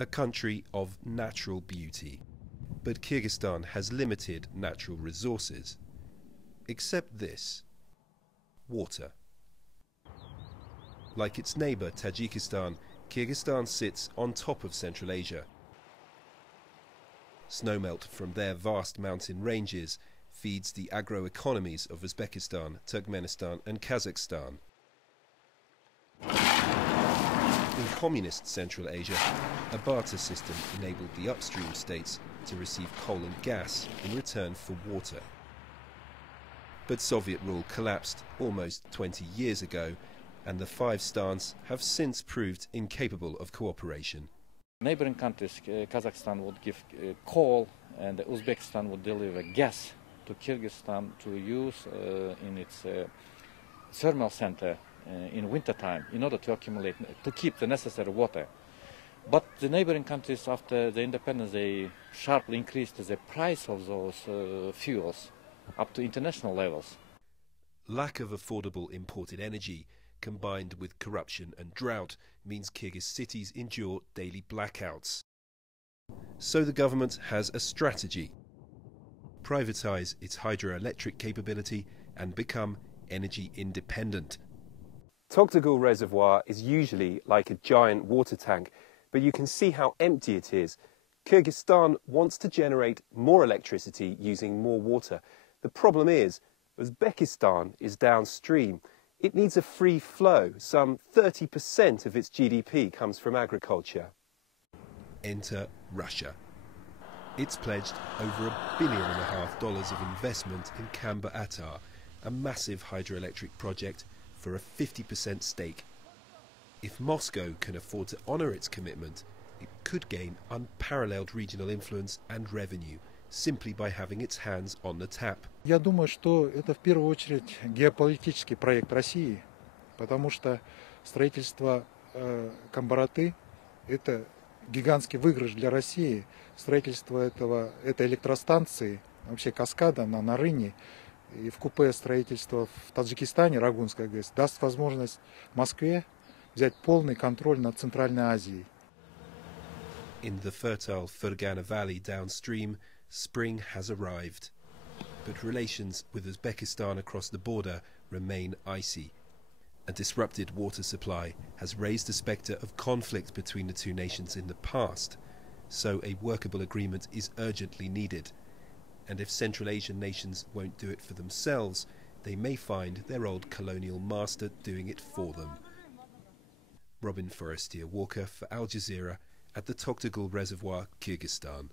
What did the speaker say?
a country of natural beauty. But Kyrgyzstan has limited natural resources. Except this: water. Like its neighbour Tajikistan, Kyrgyzstan sits on top of Central Asia. Snowmelt from their vast mountain ranges feeds the agro-economies of Uzbekistan, Turkmenistan and Kazakhstan. In communist Central Asia, a barter system enabled the upstream states to receive coal and gas in return for water. But Soviet rule collapsed almost 20 years ago, and the five stans have since proved incapable of cooperation. Neighboring countries, Kazakhstan would give coal and Uzbekistan would deliver gas to Kyrgyzstan to use in its thermal center in wintertime in order to accumulate, to keep the necessary water. But the neighboring countries, after the independence, they sharply increased the price of those fuels up to international levels. Lack of affordable imported energy combined with corruption and drought means Kyrgyz cities endure daily blackouts. So the government has a strategy: privatize its hydroelectric capability and become energy independent. Toktagul Reservoir is usually like a giant water tank, but you can see how empty it is. Kyrgyzstan wants to generate more electricity using more water. The problem is, Uzbekistan is downstream. It needs a free flow. Some 30% of its GDP comes from agriculture. Enter Russia. It's pledged over $1.5 billion of investment in Kamba Atar, a massive hydroelectric project for a 50% stake. If Moscow can afford to honour its commitment, it could gain unparalleled regional influence and revenue simply by having its hands on the tap. Я думаю, что это в первую очередь геополитический проект России, потому что строительство Камбараты – это гигантский выигрыш для России. Строительство этой электростанции, вообще каскада на Нарыне, и вкупе строительство в Таджикистане, Рагунская ГЭС, даст возможность Москве взять полный контроль над Центральной Азией. In the fertile Fergana Valley downstream, spring has arrived. But relations with Uzbekistan across the border remain icy. A disrupted water supply has raised the spectre of conflict between the two nations in the past, so a workable agreement is urgently needed. And if Central Asian nations won't do it for themselves, they may find their old colonial master doing it for them. Robin Forestier-Walker for Al Jazeera at the Toktagul Reservoir, Kyrgyzstan.